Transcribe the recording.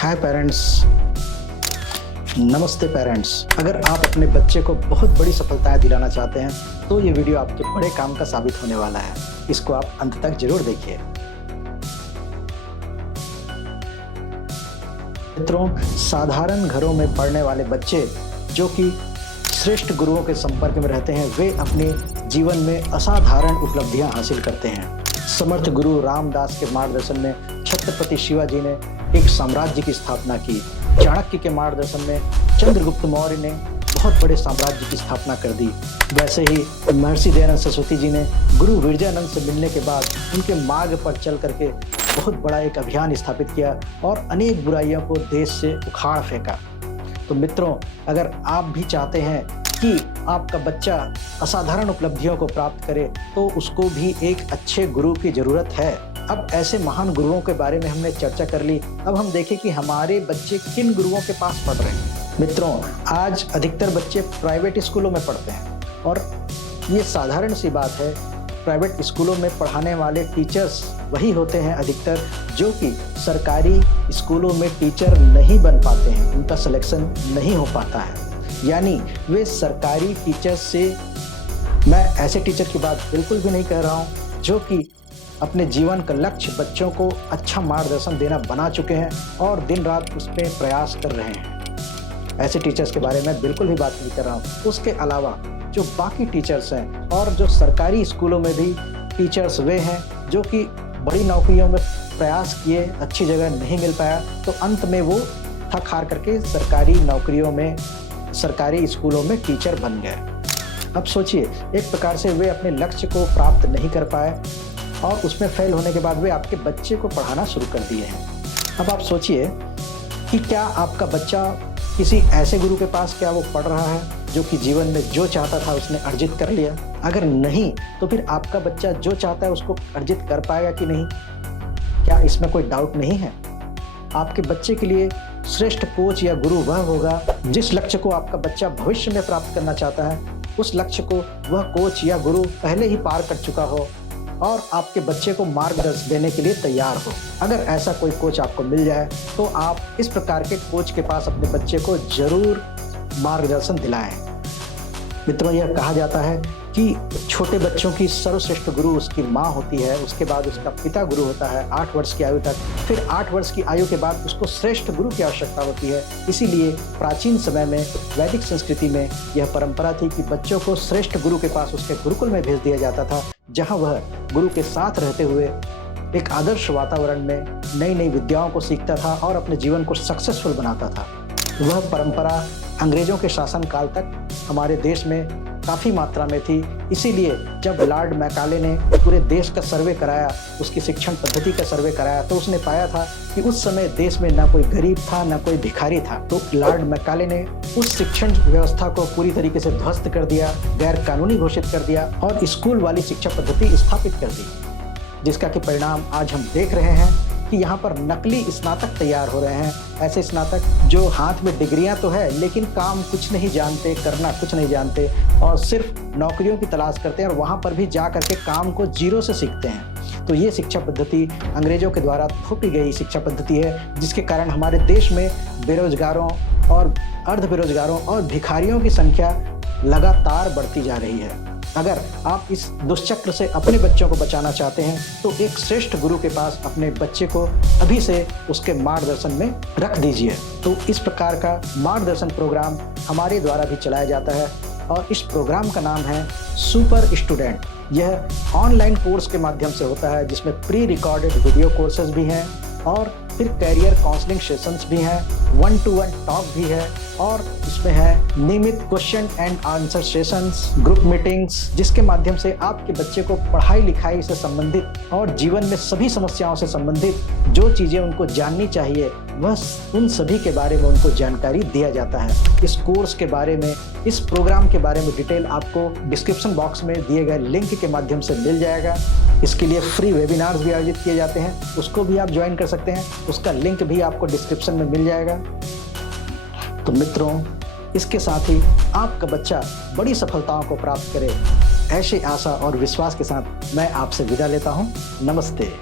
हाय parents, नमस्ते parents. अगर आप अपने बच्चे को बहुत बड़ी सफलताएं दिलाना चाहते हैं तो ये वीडियो आपके बड़े काम का साबित होने वाला है। इसको आप अंत तक जरूर देखिए। मित्रों, साधारण घरों में पढ़ने वाले बच्चे जो कि श्रेष्ठ गुरुओं के संपर्क में रहते हैं, वे अपने जीवन में असाधारण उपलब्धियां हासिल करते हैं। समर्थ गुरु रामदास के मार्गदर्शन में छत्रपति शिवाजी ने एक साम्राज्य की स्थापना की। चाणक्य के मार्गदर्शन में चंद्रगुप्त मौर्य ने बहुत बड़े साम्राज्य की स्थापना कर दी। वैसे ही महर्षि दयानंद सरस्वती जी ने गुरु विरजानंद से मिलने के बाद उनके मार्ग पर चल करके बहुत बड़ा एक अभियान स्थापित किया और अनेक बुराइयों को देश से उखाड़ फेंका। तो मित्रों, अगर आप भी चाहते हैं कि आपका बच्चा असाधारण उपलब्धियों को प्राप्त करे तो उसको भी एक अच्छे गुरु की ज़रूरत है। अब ऐसे महान गुरुओं के बारे में हमने चर्चा कर ली। अब हम देखें कि हमारे बच्चे किन गुरुओं के पास पढ़ रहे हैं। मित्रों, आज अधिकतर बच्चे प्राइवेट स्कूलों में पढ़ते हैं और ये साधारण सी बात है। प्राइवेट स्कूलों में पढ़ाने वाले टीचर्स वही होते हैं अधिकतर जो कि सरकारी स्कूलों में टीचर नहीं बन पाते हैं, उनका सिलेक्शन नहीं हो पाता है। यानी वे सरकारी टीचर्स से, मैं ऐसे टीचर की बात बिल्कुल भी नहीं कह रहा हूँ जो कि अपने जीवन का लक्ष्य बच्चों को अच्छा मार्गदर्शन देना बना चुके हैं और दिन रात उस पर प्रयास कर रहे हैं। ऐसे टीचर्स के बारे में बिल्कुल भी बात नहीं कर रहा हूँ। उसके अलावा जो बाकी टीचर्स हैं और जो सरकारी स्कूलों में भी टीचर्स वे हैं जो कि बड़ी नौकरियों में प्रयास किए, अच्छी जगह नहीं मिल पाया तो अंत में वो थक हार करके सरकारी नौकरियों में, सरकारी स्कूलों में टीचर बन गए। अब सोचिए, एक प्रकार से वे अपने लक्ष्य को प्राप्त नहीं कर पाए और उसमें फेल होने के बाद वे आपके बच्चे को पढ़ाना शुरू कर दिए हैं। अब आप सोचिए कि क्या आपका बच्चा किसी ऐसे गुरु के पास क्या वो पढ़ रहा है जो कि जीवन में जो चाहता था उसने अर्जित कर लिया? अगर नहीं तो फिर आपका बच्चा जो चाहता है उसको अर्जित कर पाएगा कि नहीं? क्या इसमें कोई डाउट नहीं है? आपके बच्चे के लिए श्रेष्ठ कोच या गुरु वह होगा जिस लक्ष्य को आपका बच्चा भविष्य में प्राप्त करना चाहता है, उस लक्ष्य को वह कोच या गुरु पहले ही पार कर चुका हो और आपके बच्चे को मार्गदर्शन देने के लिए तैयार हो। अगर ऐसा कोई कोच आपको मिल जाए तो आप इस प्रकार के कोच के पास अपने बच्चे को जरूर मार्गदर्शन दिलाएं। मित्रों, यह कहा जाता है कि छोटे बच्चों की सर्वश्रेष्ठ गुरु उसकी माँ होती है, उसके बाद उसका पिता गुरु होता है 8 वर्ष की आयु तक। फिर 8 वर्ष की आयु के बाद उसको श्रेष्ठ गुरु की आवश्यकता होती है। इसीलिए प्राचीन समय में वैदिक संस्कृति में यह परंपरा थी कि बच्चों को श्रेष्ठ गुरु के पास उसके गुरुकुल में भेज दिया जाता था, जहाँ वह गुरु के साथ रहते हुए एक आदर्श वातावरण में नई नई विद्याओं को सीखता था और अपने जीवन को सक्सेसफुल बनाता था। वह परंपरा अंग्रेजों के शासनकाल तक हमारे देश में काफ़ी मात्रा में थी। इसीलिए जब लॉर्ड मैकाले ने पूरे देश का सर्वे कराया, उसकी शिक्षण पद्धति का सर्वे कराया, तो उसने पाया था कि उस समय देश में ना कोई गरीब था ना कोई भिखारी था। तो लॉर्ड मैकाले ने उस शिक्षण व्यवस्था को पूरी तरीके से ध्वस्त कर दिया, गैर कानूनी घोषित कर दिया और स्कूल वाली शिक्षा पद्धति स्थापित कर दी, जिसका कि परिणाम आज हम देख रहे हैं कि यहाँ पर नकली स्नातक तैयार हो रहे हैं। ऐसे स्नातक जो हाथ में डिग्रियां तो है लेकिन काम कुछ नहीं जानते, करना कुछ नहीं जानते और सिर्फ नौकरियों की तलाश करते हैं और वहाँ पर भी जा करके काम को जीरो से सीखते हैं। तो ये शिक्षा पद्धति अंग्रेजों के द्वारा थोपी गई शिक्षा पद्धति है, जिसके कारण हमारे देश में बेरोजगारों और अर्ध बेरोजगारों और भिखारियों की संख्या लगातार बढ़ती जा रही है। अगर आप इस दुष्चक्र से अपने बच्चों को बचाना चाहते हैं तो एक श्रेष्ठ गुरु के पास अपने बच्चे को अभी से उसके मार्गदर्शन में रख दीजिए। तो इस प्रकार का मार्गदर्शन प्रोग्राम हमारे द्वारा भी चलाया जाता है और इस प्रोग्राम का नाम है सुपर स्टूडेंट। यह ऑनलाइन कोर्स के माध्यम से होता है, जिसमें प्री रिकॉर्डेड वीडियो कोर्सेज भी हैं और फिर कैरियर काउंसलिंग सेशंस भी हैं, 1-to-1 टॉक भी है और इसमें है नियमित question and answer sessions, group meetings, जिसके माध्यम से आपके बच्चे को पढ़ाई लिखाई से संबंधित और जीवन में सभी समस्याओं से संबंधित जो चीज़ें उनको जाननी चाहिए वह उन सभी के बारे में उनको जानकारी दिया जाता है। इस कोर्स के बारे में, इस प्रोग्राम के बारे में डिटेल आपको डिस्क्रिप्शन बॉक्स में दिए गए लिंक के माध्यम से मिल जाएगा। इसके लिए फ्री वेबिनार्स भी आयोजित किए जाते हैं, उसको भी आप ज्वाइन कर सकते हैं, उसका लिंक भी आपको डिस्क्रिप्शन में मिल जाएगा। तो मित्रों, इसके साथ ही आपका बच्चा बड़ी सफलताओं को प्राप्त करे, ऐसी आशा और विश्वास के साथ मैं आपसे विदा लेता हूँ। नमस्ते।